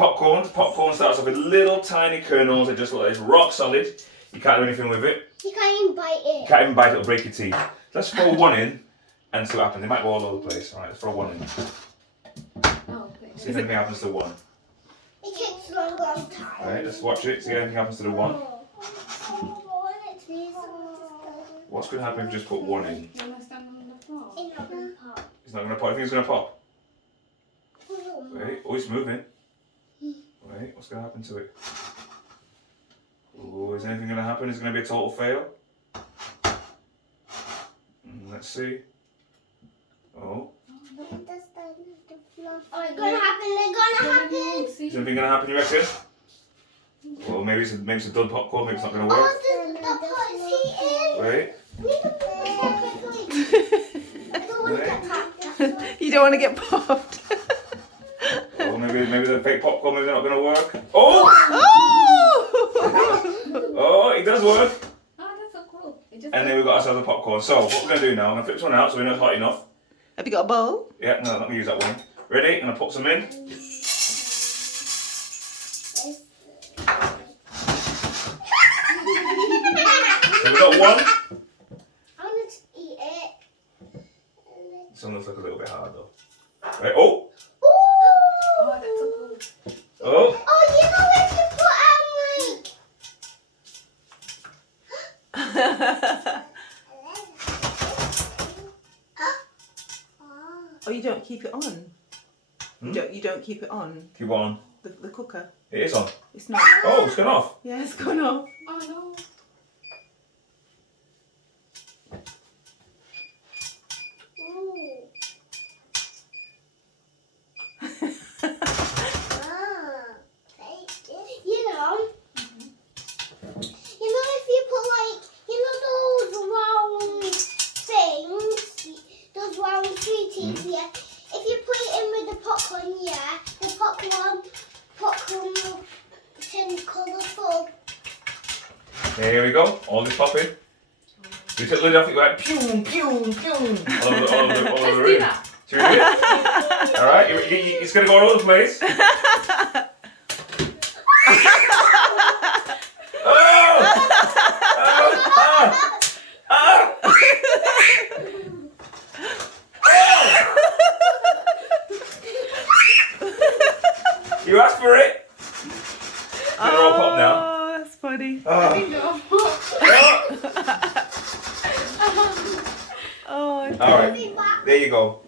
popcorn. Popcorn starts off with little tiny kernels that just look like it's rock solid. You can't do anything with it. You can't even bite it. You can't even bite it, it'll break your teeth. Let's throw one in and see what happens. It might go all over the place. Alright, let's throw one in. Oh, okay. See if anything happens to one. It takes a long, long time. Alright, let's watch it. See if anything happens to the one. What's going to happen if you just put one in? You want to stand on the floor? It's not going to pop. It's not going to pop. I think it's going to pop. Wait, oh, it's moving. Wait, what's going to happen to it? Oh, is anything going to happen? Is it going to be a total fail? Let's see. Oh. Oh, it's going to happen. It's going to happen. Is anything going to happen, you reckon? Well, maybe it's a dud popcorn. Maybe it's not going to work. Oh, the pot is heating. Wait. You don't want to get popped. Oh, maybe the fake popcorn. Maybe they're not going to work. Oh! Oh! Oh, it does work. Oh, that's so cool. It just And then we've got ourselves a popcorn. So what we're going to do now? I'm going to flip this one out so we know it's hot enough. Have you got a bowl? Yeah, no, let me use that one. Ready? I'm going to put some in. So we've got one. I want to eat it. This one looks like a little bit hard though. Right, oh! Oh, that's so cool. Oh! Oh, you know if you put Oh, you don't keep it on. Hmm? You don't keep it on Keep on. the cooker. It is on. It's not. Oh, it's gone off. Yeah, it's gone off. Oh, no. if you put like, those round things, those round sweeties, yeah. If you put it in with the popcorn, yeah, the popcorn will turn colourful. Here we go. All this pop in. You take the lid off, you go like pew, pew, pew. All over the room. that. Should we do it? Alright, it's going to go all over the place. You asked for it. They're all pop now. Oh, that's funny. Oh. Oh, Alright, there you go.